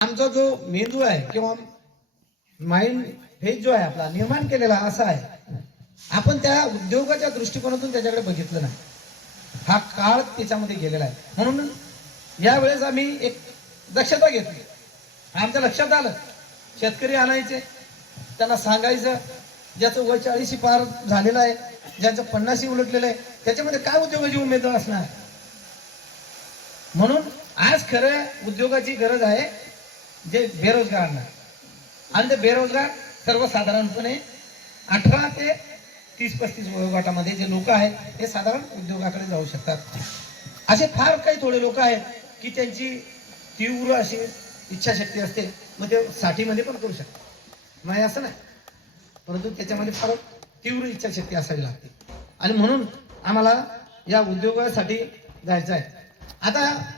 आमचा जो मेंदू आहे किंवा माइंड फेज जो आहे आपला निर्माण केलेला असा आहे आपण त्या उद्योगाच्या दृष्टिकोनातून त्याच्याकडे बघितलं नाही. हा काळ त्याच्यामध्ये गेलेला आहे. म्हणून यावेळेस आम्ही एक दक्षता घेतली. आमच्या लक्षात आलं शेतकरी आणायचे त्यांना सांगायचं ज्याचं वय चाळीशी पार झालेलं आहे ज्याचं पन्नाशी उलटलेलं आहे त्याच्यामध्ये काय उद्योगाची उमेदवार असणार? म्हणून आज खरं उद्योगाची गरज आहे जे बेरोजगारांना आणि ते बेरोजगार सर्वसाधारणपणे अठरा ते तीस पस्तीस वयोगटामध्ये जे लोक आहेत ते साधारण उद्योगाकडे जाऊ शकतात. असे फार काही थोडे लोक आहेत की त्यांची तीव्र अशी इच्छाशक्ती असते मग ते साठीमध्ये पण करू शकतात. नाही असं नाही. परंतु त्याच्यामध्ये फार तीव्र इच्छाशक्ती असावी लागते. आणि म्हणून आम्हाला या उद्योगासाठी जायचं आहे. आता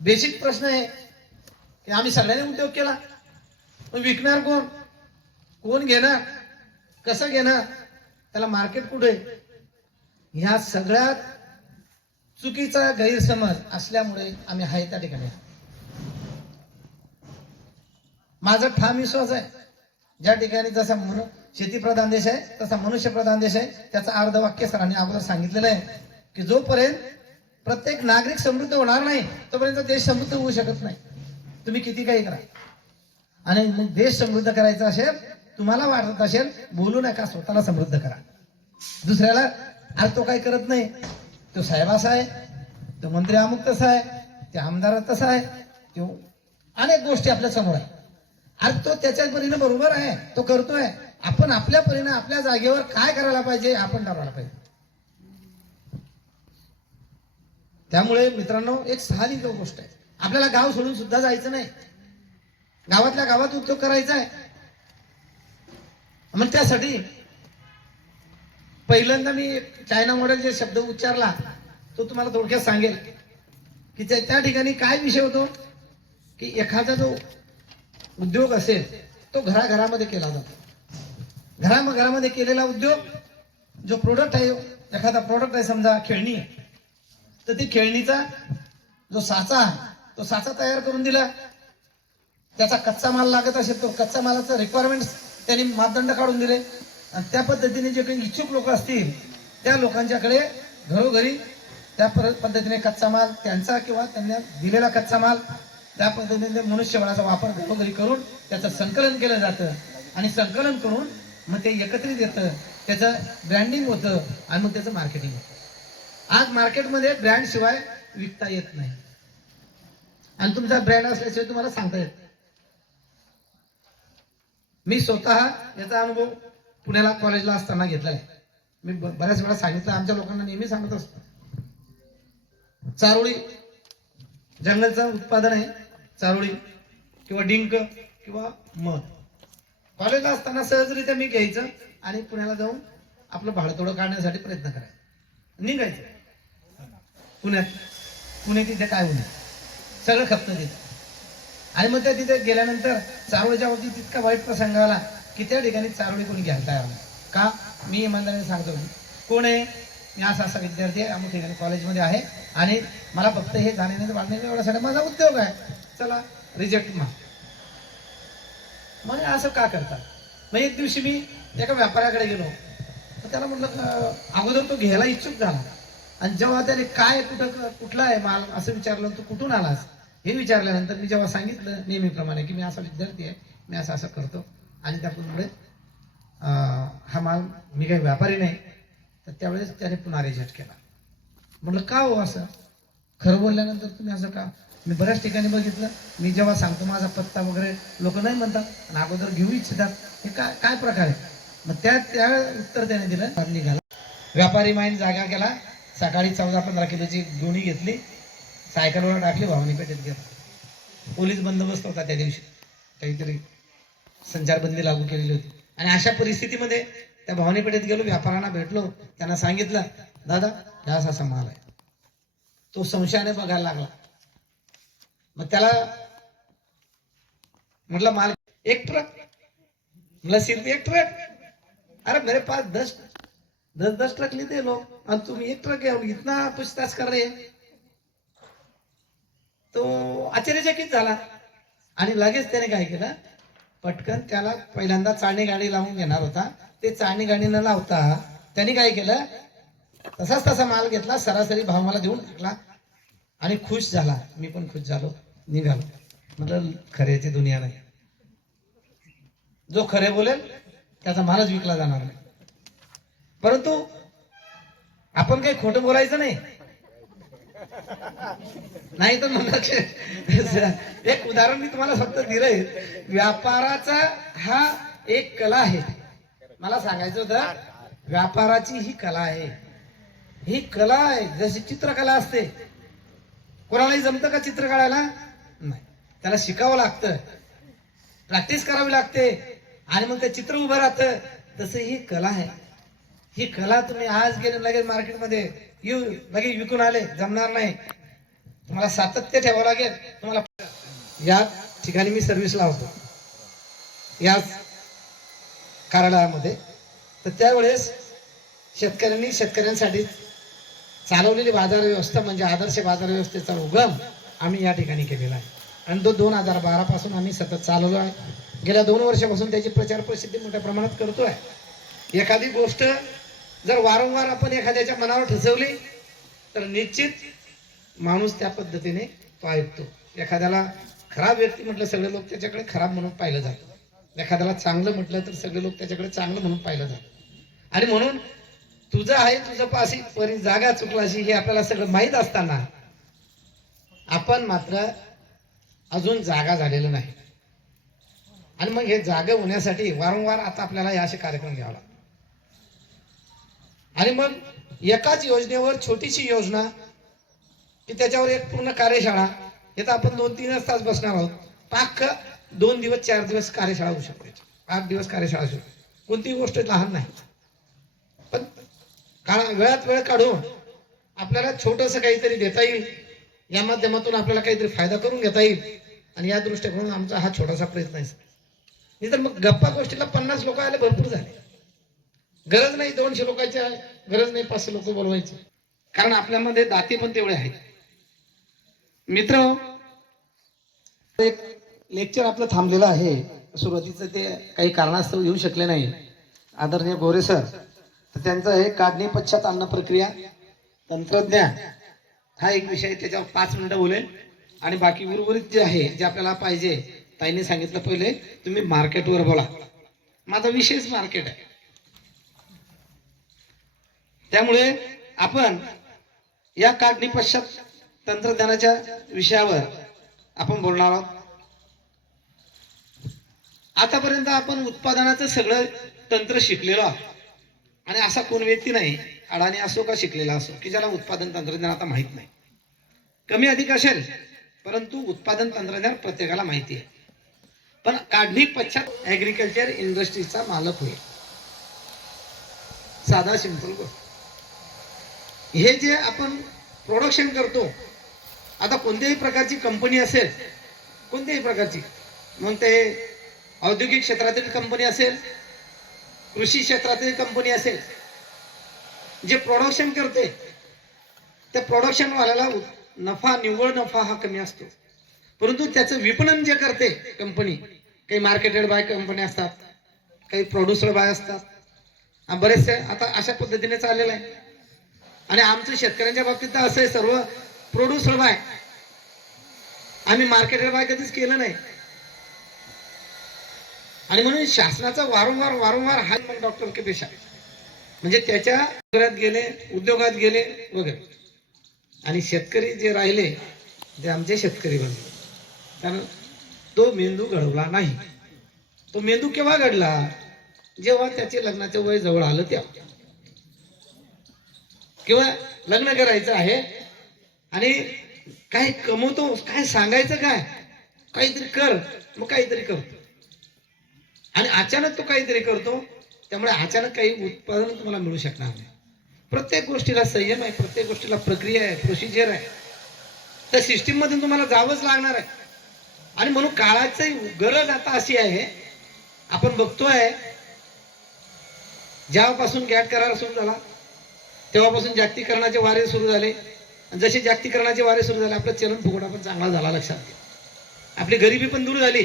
बेसिक प्रश्न आहे आम्ही सगळ्यांनी उद्योग केला. मग विकणार कोण? कोण घेणार? कसं घेणार? त्याला मार्केट कुठे? आहे? ह्या सगळ्यात चुकीचा गैरसमज असल्यामुळे आम्ही आहे त्या ठिकाणी. माझा ठाम विश्वास आहे. ज्या ठिकाणी जसा मनु शेतीप्रधान देश आहे तसा मनुष्यप्रधान देश आहे त्याचं अर्ध वाक्य सरांनी अगोदर सांगितलेलं आहे की जोपर्यंत प्रत्येक नागरिक समृद्ध होणार नाही तोपर्यंत देश समृद्ध होऊ शकत नाही. तुम्ही किती काही करा. आणि मग देश समृद्ध करायचा असेल तुम्हाला वाटत असेल बोलू नका स्वतःला समृद्ध करा. दुसऱ्याला अरे तो काही करत नाही. तो साहेब असा आहे तो मंत्री अमुक तसा आहे ते आमदार तसा आहे तो अनेक गोष्टी आपल्यासमोर आहे अरे तो त्याच्या परीने बरोबर आहे तो करतोय. आपण आपल्या परीने आपल्या जागेवर काय करायला पाहिजे आपण ठरवायला पाहिजे. त्यामुळे मित्रांनो एक साधी गोष्ट आहे. आपल्याला गाव सोडून सुद्धा जायचं नाही. गावातल्या गावात उद्योग करायचा आहे. मग त्यासाठी पहिल्यांदा मी चायना मॉडेल जे शब्द उच्चारला तो तुम्हाला थोडक्यात सांगेल. की त्या त्या ठिकाणी काय विषय होतो? की एखादा जो उद्योग असेल तो घराघरामध्ये केला जातो. घरा घरामध्ये केलेला उद्योग जो प्रोडक्ट आहे एखादा प्रोडक्ट आहे समजा खेळणी तर ती खेळणीचा जो साचा आहे तो साचा तयार करून दिला. त्याचा कच्चा माल लागत असेल तो कच्चा मालाचा रिक्वायरमेंट त्यांनी मापदंड काढून दिले. आणि त्या पद्धतीने जे काही इच्छुक लोक असतील त्या लोकांच्याकडे घरोघरी त्या पद्धतीने कच्चा माल त्यांचा किंवा त्यांना दिलेला कच्चा माल त्या पद्धतीने मनुष्यबळाचा वापर घरोघरी करून त्याचं संकलन केलं जातं. आणि संकलन करून मग ते एकत्रित येतं. त्याचं ब्रँडिंग होतं आणि मग त्याचं मार्केटिंग होतं. आज मार्केटमध्ये ब्रँड शिवाय विकता येत नाही. आणि तुमचा ब्रँड असल्याशिवाय तुम्हाला सांगता येत मी स्वतः याचा अनुभव पुण्याला कॉलेजला असताना घेतलाय. मी बऱ्याच वेळा सांगितलं आमच्या लोकांना नेहमी सांगत असतो. चारोळी जंगलचं उत्पादन आहे. चारोळी किंवा डिंक किंवा मध. कॉलेजला असताना सहजरित्या मी घ्यायचं आणि पुण्याला जाऊन आपलं भाडतोडं काढण्यासाठी प्रयत्न करायचा. निघायचं. पुण्यात. पुणे तिथे काय होणार सगळं खपतं तिथं. आणि मग त्या तिथे गेल्यानंतर चारोळीच्या बाबतीत तितका वाईट प्रसंग आला की त्या ठिकाणी चारोळी कोणी घ्यायला तयार नाही. का? मी इमानदारीने सांगतो. कोण आहे? मी असा असा विद्यार्थी आहे अमुक ठिकाणी कॉलेजमध्ये आहे आणि मला फक्त हे जाण्याने वाढणे एवढ्यासाठी माझा उद्योग आहे. चला रिजेक्ट मा म्हणजे असं का करतात मग एक दिवशी मी एका व्यापाऱ्याकडे गेलो. तर त्याला म्हटलं का, अगोदर तो घ्यायला इच्छुक झाला. आणि जेव्हा त्याने काय कुठं कुठला आहे माल असं विचारलं तू कुठून आलास? हे विचारल्यानंतर मी जेव्हा सांगितलं नेहमीप्रमाणे की मी असा विद्यार्थी आहे मी असं असं करतो. आणि त्यापुढे हा माल मी काही व्यापारी नाही. तर त्यावेळेस त्याने पुन्हा रिजेक्ट केला. म्हटलं का हो असं? खरं बोलल्यानंतर तुम्ही असं का? मी बऱ्याच ठिकाणी बघितलं. मी जेव्हा सांगतो माझा पत्ता वगैरे लोक नाही म्हणतात आणि अगोदर घेऊ इच्छितात. हे काय काय प्रकार आहे? मग त्या त्या उत्तर त्याने दिलं निघाला. व्यापारी माईन जागा केला सकाळी चौदा पंधरा किलोची गोणी घेतली. सायकलवर टाकली भावनी पेटेत गेला पोलीस बंदोबस्त होता त्या दिवशी. काहीतरी संचारबंदी लागू केलेली होती. आणि अशा परिस्थितीमध्ये त्या भावनी पेठेत गेलो व्यापाऱ्यांना भेटलो. त्यांना सांगितलं दादा हा असा असा माल आहे. तो संशयाने बघायला लागला. मग त्याला म्हटलं माल एक ट्रक. म्हटलं सिर्फ एक ट्रक. अरे मेरे पास दस दस दस ट्रक लेते लोग। और तुम एक ट्रक है इतना पूछताछ कर रहे हैं। तो आश्चर्यचकित झाला. आणि लगेच त्याने काय केलं? पटकन त्याला पहिल्यांदा चाळणी गाडी लावून घेणार होता. ते चाळणी गाडी न लावता त्यांनी काय केलं? तसाच तसा माल घेतला सरासरी भाव मला देऊन टाकला. आणि खुश झाला. मी पण खुश झालो. निघालो. म्हटलं खऱ्याची दुनिया नाही. जो खरे बोलेल त्याचा मालच विकला जाणार नाही. परंतु आपण काही खोटं बोलायचं नाही. नाही तर मग एक उदाहरण मी तुम्हाला फक्त दिलंय. व्यापाराचा हा एक कला आहे. मला सांगायचं होतं व्यापाराची ही कला आहे. ही कला आहे जशी चित्रकला असते. कोणालाही जमतं का चित्र काढायला? नाही. त्याला शिकावं लागतं. प्रॅक्टिस करावी लागते. आणि मग ते चित्र उभं राहतं. तसं ही कला आहे. ही कला तुम्ही आज गेले लगेच मार्केटमध्ये येऊ लगेच विकून आले जमणार नाही. तुम्हाला सातत्य ठेवावं लागेल. तुम्हाला या ठिकाणी मी सर्व्हिसला लावतो याच कार्यालयामध्ये. तर त्यावेळेस शेतकऱ्यांनी शेतकऱ्यांसाठी चालवलेली बाजार व्यवस्था म्हणजे आदर्श बाजार व्यवस्थेचा उगम आम्ही या ठिकाणी केलेला आहे. आणि तो दोन हजार बारापासून आम्ही सतत चालवलो आहे. गेल्या दोन वर्षापासून त्याची प्रचार प्रसिद्धी मोठ्या प्रमाणात करतोय. एखादी गोष्ट जर वारंवार आपण एखाद्याच्या मनावर ठसवली तर निश्चित माणूस त्या पद्धतीने तो ऐकतो एखाद्याला खराब व्यक्ती म्हटलं सगळे लोक त्याच्याकडे खराब म्हणून पाहिलं जातं. एखाद्याला चांगलं म्हटलं तर सगळे लोक त्याच्याकडे चांगलं म्हणून पाहिलं जातं. आणि म्हणून तुझं आहे तुझं पाशी परी जागा चुकलाशी हे आपल्याला सगळं माहीत असताना आपण मात्र अजून जागा झालेलं नाही. आणि मग हे जागा होण्यासाठी वारंवार आता आपल्याला हे असे कार्यक्रम घ्यावा लागतात. आणि मग एकाच योजनेवर छोटीशी योजना की त्याच्यावर एक पूर्ण कार्यशाळा यात आपण दोन तीनच तास बसणार आहोत. पाक दोन दिवस चार दिवस कार्यशाळा होऊ शकते. पाच दिवस कार्यशाळा होऊ शकते. कोणतीही गोष्ट लहान नाही. पण काळा वेळात वेळ काढून आपल्याला छोटंसं काहीतरी देता येईल. या माध्यमातून आपल्याला काहीतरी फायदा करून घेता येईल. आणि या दृष्टिकोनातून आमचा हा छोटासा प्रयत्न आहे. नाही तर मग गप्पा गोष्टीला पन्नास लोक आले भरपूर झाले. गरज नाही दोनशे लोकांची आहे गरज नाही पाचशे लोक बोलवायचे. कारण आपल्यामध्ये दाते पण तेवढे आहेत. मित्र एक लेक्चर आपलं थांबलेलं आहे. सुरुवातीचं ते काही कारणास्तव येऊ शकले नाही. आदरणीय गोरे सर तर त्यांचं हे काढणी पश्चात अन्न प्रक्रिया तंत्रज्ञान हा एक विषय त्याच्यावर पाच मिनिटं बोलेल. आणि बाकी उर्वरित जे आहे जे आपल्याला पाहिजे ताईने सांगितलं पहिले तुम्ही मार्केटवर बोला. माझा विशेष मार्केट आहे. त्यामुळे आपण या काढणी पश्चात तंत्रज्ञानाच्या विषयावर आपण बोलणार आहोत. आतापर्यंत आपण उत्पादनाचं सगळं तंत्र शिकलेलो आहोत. आणि असा कोण व्यक्ती नाही अडाणी असो का शिकलेला असो की ज्याला उत्पादन तंत्रज्ञान आता माहीत नाही. कमी अधिक असेल परंतु उत्पादन तंत्रज्ञान प्रत्येकाला माहिती आहे. पण काढणी पश्चात ऍग्रिकल्चर इंडस्ट्रीचा मालक होईल. साधा सिंपल गोष्ट. हे जे आपण प्रोडक्शन करतो आता कोणत्याही प्रकारची कंपनी असेल कोणत्याही प्रकारची मग ते औद्योगिक क्षेत्रातील कंपनी असेल कृषी क्षेत्रातील कंपनी असेल जे प्रोडक्शन करते त्या प्रोडक्शनवाल्याला नफा निव्वळ नफा हा कमी असतो. परंतु त्याचं विपणन जे करते कंपनी काही मार्केटेड बाय कंपनी असतात काही प्रोड्युसर बाय असतात. बरेचसे आता अशा पद्धतीने चाललेलं आहे. आणि आमचं शेतकऱ्यांच्या बाबतीत तर असं आहे सर्व प्रोड्युसर बाय आम्ही मार्केट बाय कधीच केलं नाही. आणि म्हणून शासनाचा वारंवार वारंवार हा पण डॉक्टर के पेशा म्हणजे त्याच्या घरात गेले उद्योगात गेले वगैरे. आणि शेतकरी जे राहिले ते आमचे शेतकरी बनले. कारण तो मेंदू घडवला नाही. तो मेंदू केव्हा घडला? जेव्हा त्याचे लग्नाचे वय जवळ आलं तेव्हा. किंवा लग्न करायचं आहे आणि काय कमवतो काय सांगायचं काय? काहीतरी कर मग काहीतरी करतो आणि अचानक तो काहीतरी करतो त्यामुळे अचानक काही उत्पादन तुम्हाला मिळू शकणार नाही. प्रत्येक गोष्टीला संयम आहे प्रत्येक गोष्टीला प्रक्रिया आहे प्रोसिजर आहे. त्या सिस्टीम मधून तुम्हाला जावंच लागणार आहे. आणि म्हणून काळाची गरज आता अशी आहे आपण बघतोय ज्यापासून गॅट करार सुरू झाला तेव्हापासून जागतिकरणाचे वारे सुरू झाले. जसे जागतिकरणाचे वारे सुरू झाले आपलं चलन फुगडा पण चांगला झाला लक्षात घ्या. आपली गरिबी पण दूर झाली.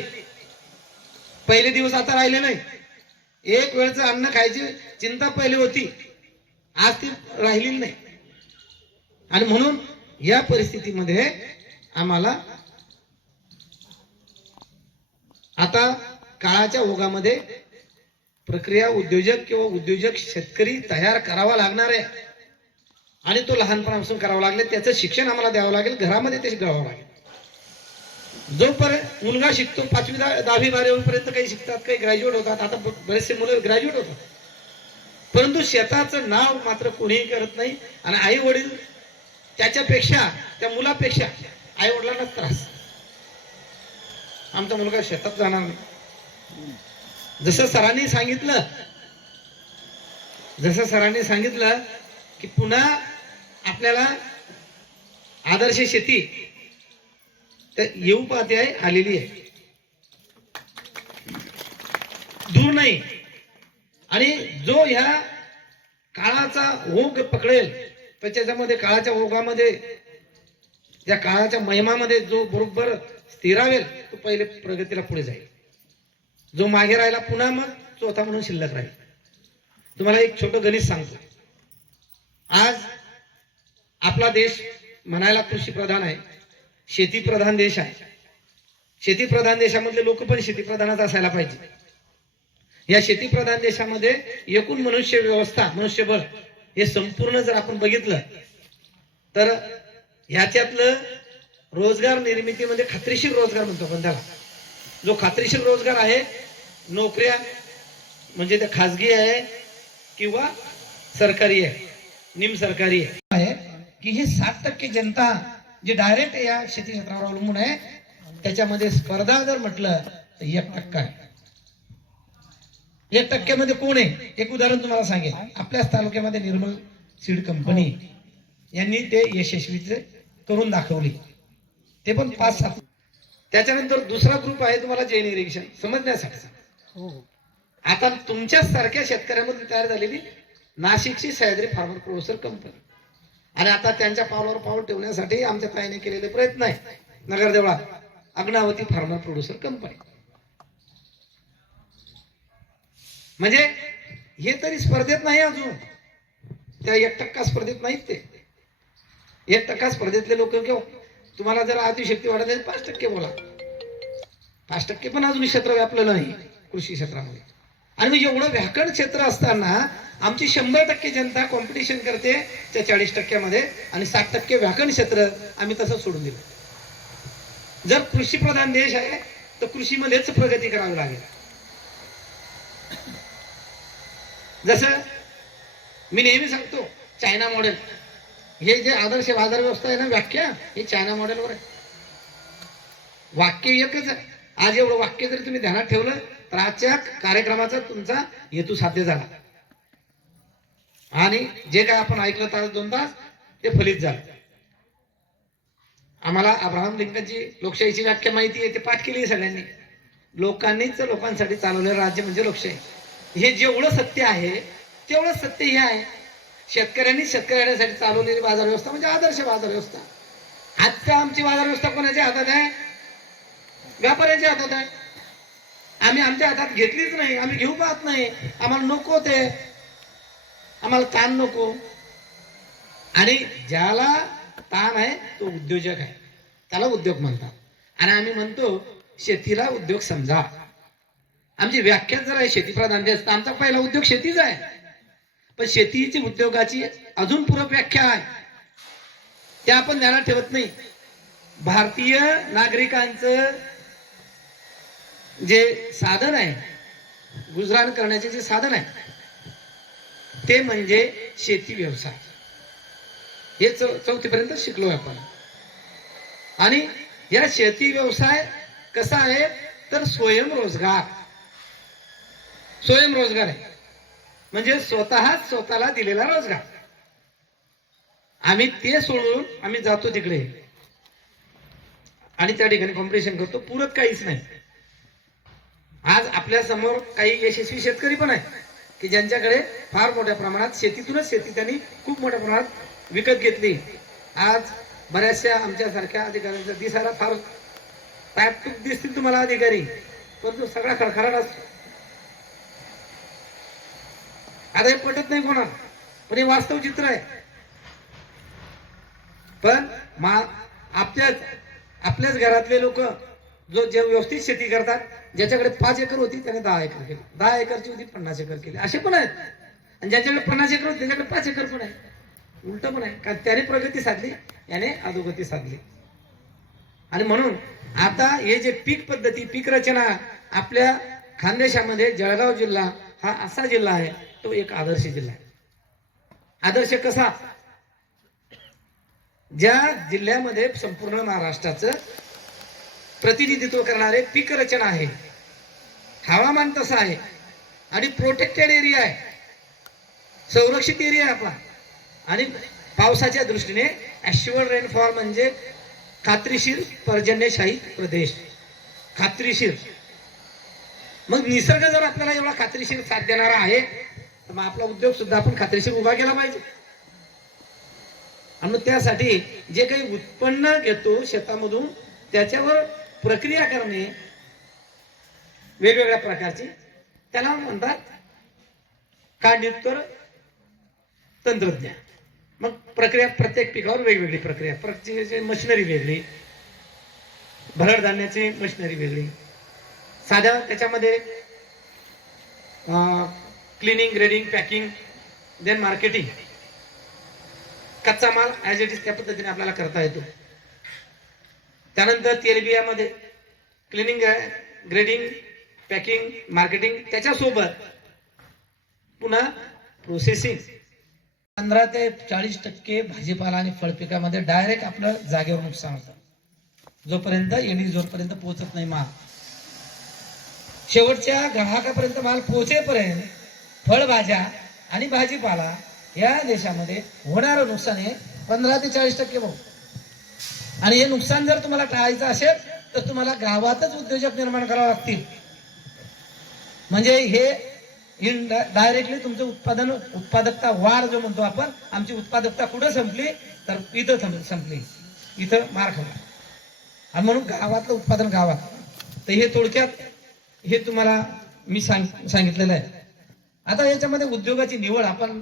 पहिले दिवस आता राहिले नाही. एक वेळचं अन्न खायची चिंता पहिले होती. आज ती राहिलेली नाही. आणि म्हणून या परिस्थितीमध्ये आम्हाला आता काळाच्या ओघामध्ये प्रक्रिया उद्योजक किंवा उद्योजक शेतकरी तयार करावा लागणार आहे. आणि तो लहानपणापासून करावा लागेल त्याचं शिक्षण आम्हाला द्यावं लागेल घरामध्ये ते शिकावं लागेल. जोपर्यंत मुलगा शिकतो पाचवी दहा- दहावी बारावीपर्यंत काही शिकतात काही ग्रॅज्युएट होतात आता ब- बरेचसे मुलं ग्रॅज्युएट होतात. परंतु शेताचं नाव मात्र कोणीही करत नाही आणि आई वडील त्याच्यापेक्षा त्या मुलापेक्षा आई वडिलांनाच त्रास. आमचा मुलगा शेतात जाणार नाही. जसं सरांनी सांगितलं जसं सरांनी सांगितलं की पुन्हा आपल्याला आदर्श शेती तर येऊ पाहते आहे आलेली आहे. दूर नाही. आणि जो ह्या काळाचा ओघ पकडेल तर त्याच्यामध्ये काळाच्या ओघामध्ये त्या काळाच्या महिमामध्ये जो बरोबर स्थिरावेल तो पहिले प्रगतीला पुढे जाईल. जो मागे राहिला पुन्हा मग चौथा म्हणून शिल्लक राहील. तुम्हाला एक छोटं गणित सांगतो. आज आपला देश म्हणायला कृषी प्रधान आहे शेती प्रधान देश आहे. शेती प्रधान देशामधले लोक पण शेती प्रधानच असायला पाहिजे. या शेती प्रधान देशामध्ये एकूण मनुष्य व्यवस्था मनुष्यबळ हे संपूर्ण जर आपण बघितलं तर ह्याच्यातलं रोजगार निर्मितीमध्ये खात्रीशीर रोजगार म्हणतो आपण त्याला. जो खात्रीशीर रोजगार आहे नोकऱ्या म्हणजे त्या खाजगी आहे किंवा सरकारी आहे निम सरकारी आहे. की ही साठ टक्के जनता जी डायरेक्ट या शेती क्षेत्रावर अवलंबून आहे त्याच्यामध्ये स्पर्धा जर म्हटलं तर एक टक्का आहे. एक टक्क्यामध्ये कोण आहे? एक उदाहरण तुम्हाला सांगेल आपल्याच तालुक्यामध्ये निर्मल सीड कंपनी यांनी ते यशस्वीचे करून दाखवले. ते पण पाच सात. त्याच्यानंतर दुसरा ग्रुप आहे तुम्हाला जैन इरिगेशन समजण्यासाठी. आता तुमच्याच सारख्या शेतकऱ्यांमध्ये तयार झालेली नाशिकची सह्याद्री फार्मर प्रोड्युसर कंपनी आणि आता त्यांच्या पावलावर पाऊल ठेवण्यासाठी आमच्या ताईने केलेले प्रयत्न आहे नगरदेवळात अग्नावती फार्मर प्रोड्युसर कंपनी म्हणजे हे तरी स्पर्धेत नाही अजून. त्या एक टक्का स्पर्धेत नाहीत ते. एक टक्का स्पर्धेतले लोक घेऊ तुम्हाला जर अतिशक्ती वाढत पाच टक्के बोला. पाच टक्के पण अजून क्षेत्र व्यापलेलं नाही कृषी क्षेत्रामध्ये. आणि एवढं व्याकरण क्षेत्र असताना आमची शंभर टक्के जनता कॉम्पिटिशन करते त्या चाळीस टक्क्यामध्ये आणि साठ टक्के व्याकरण क्षेत्र आम्ही तसं सोडून दिलं. जर कृषी प्रधान देश आहे तर कृषीमध्येच प्रगती करावी लागेल. जसं मी नेहमी सांगतो चायना मॉडेल हे जे आदर्श बाजार व्यवस्था आहे ना व्याख्या हे चायना मॉडेलवर आहे. वाक्य एकच आहे. आज एवढं वाक्य जरी तुम्ही ध्यानात ठेवलं तर आजच्या कार्यक्रमाचा तुमचा हेतू साध्य झाला. आणि जे काय आपण ऐकलं तास दोन तास ते फलित झालं. आम्हाला अब्राहम लिंकनची लोकशाहीची व्याख्या माहिती आहे ते पाठ केली आहे सगळ्यांनी. लोकांनीच लोकांसाठी चालवलेलं राज्य म्हणजे लोकशाही. हे जेवढं सत्य आहे तेवढं सत्य हे आहे. शेतकऱ्यांनी शेतकऱ्यांसाठी चालवलेली बाजार व्यवस्था म्हणजे आदर्श बाजार व्यवस्था आजचा आमची बाजार व्यवस्था कोणाच्या हातात आहे? व्यापाऱ्यांच्या हातात आहे. आम्ही आमच्या हातात घेतलीच नाही. आम्ही घेऊ पाहत नाही. आम्हाला नको ते. आम्हाला ताण नको. आणि ज्याला ताण आहे तो उद्योजक आहे. त्याला उद्योग म्हणतात. आणि आम्ही म्हणतो शेतीला उद्योग समजा. आमची व्याख्या जर आहे शेतीप्रधान देश. तर आमचा पहिला उद्योग शेतीच आहे. पण शेतीची उद्योगाची अजून पूरक व्याख्या आहे. ते आपण ध्यानात ठेवत नाही. भारतीय नागरिकांचं जे साधन आहे गुजराण करण्याचे जे साधन आहे ते म्हणजे शेती व्यवसाय. हे चौ चौथीपर्यंत शिकलो आपण. आणि या शेती व्यवसाय कसा आहे तर स्वयंरोजगार स्वयंरोजगार आहे. म्हणजे स्वतःच स्वतःला दिलेला रोजगार. आम्ही ते सोडून आम्ही जातो तिकडे. आणि त्या ठिकाणी कॉम्पिटिशन करतो. पुरत काहीच नाही. आज आपल्यासमोर काही यशस्वी शेतकरी पण आहेत की ज्यांच्याकडे फार मोठ्या प्रमाणात शेतीतूनच शेती त्यांनी खूप मोठ्या प्रमाणात विकत घेतली. आज बऱ्याचशा आमच्या सारख्या अधिकाऱ्यांचा दिसायला फार टापटूप दिसतील तुम्हाला अधिकारी पण तो सगळा खडखडाट असतो. आता हे पटत नाही कोणा पण हे वास्तव चित्र आहे. पण मा आपल्याच आपल्याच घरातले लोक जो जे व्यवस्थित शेती करतात ज्याच्याकडे पाच एकर होती त्याने दहा एकर केली. दहा एकरची होती पन्नास एकर केली. असे पण आहेत. आणि ज्याच्याकडे पन्नास एकर होती त्याच्याकडे पाच एकर पण आहे उलट पण आहे. कारण त्याने प्रगती साधली याने अधोगती साधली. आणि म्हणून आता हे जे पीक पद्धती पीक रचना आपल्या खानदेशामध्ये जळगाव जिल्हा हा असा जिल्हा आहे तो एक आदर्श जिल्हा आहे. आदर्श कसा? ज्या जिल्ह्यामध्ये संपूर्ण महाराष्ट्राचं प्रतिनिधित्व करणारे पीक रचना आहे. हवामान तसं आहे. आणि प्रोटेक्टेड एरिया आहे. संरक्षित एरिया आहे आपला. आणि पावसाच्या दृष्टीने ऍश्युअर रेनफॉल म्हणजे खात्रीशीर पर्जन्यशाही प्रदेश. खात्रीशीर. मग निसर्ग जर आपल्याला एवढा खात्रीशीर साथ देणारा आहे तर मग आपला उद्योग सुद्धा आपण खात्रीशीर उभा केला पाहिजे. आणि मग त्यासाठी जे काही उत्पन्न घेतो शेतामधून त्याच्यावर प्रक्रिया करणे वेगवेगळ्या प्रकारची. त्याला म्हणतात काढणीत्तर तंत्रज्ञान. मग प्रक्रिया प्रत्येक पिकावर वेगवेगळी प्रक्रिया. प्रत्येकाची मशिनरी वेगळी. भरड धान्याची मशिनरी वेगळी. साध्या त्याच्यामध्ये cleaning grading packing then marketing कच्चा माल ॲज इट इज त्या पद्धतीने आपल्याला करता येतो. त्यानंतर तेलबियामध्ये क्लिनिंग ग्रेडिंग पॅकिंग मार्केटिंग त्याच्यासोबत पुन्हा प्रोसेसिंग पंधरा ते चाळीस टक्के भाजीपाला आणि फळपिकामध्ये डायरेक्ट आपलं जागेवर नुकसान होतं. जोपर्यंत येणी जोपर्यंत पोहोचत नाही माल. शेवटच्या ग्राहकापर्यंत माल पोहोचेपर्यंत फळभाज्या आणि भाजीपाला या देशामध्ये होणारं नुकसान हे पंधरा ते चाळीस टक्के भाऊ. आणि हे नुकसान जर तुम्हाला टाळायचं असेल तर तुम्हाला गावातच उद्योजक निर्माण करावे लागतील. म्हणजे हे इन डायरेक्टली तुमचं उत्पादन उत्पादकता वाढ जो म्हणतो आपण आमची उत्पादकता कुठं संपली? तर इथं संपली. इथं मार खाल्ला. आणि म्हणून गावातलं उत्पादन गावात. तर हे थोडक्यात हे तुम्हाला मी सांग सांगितलेलं आहे. आता याच्यामध्ये उद्योगाची निवड आपण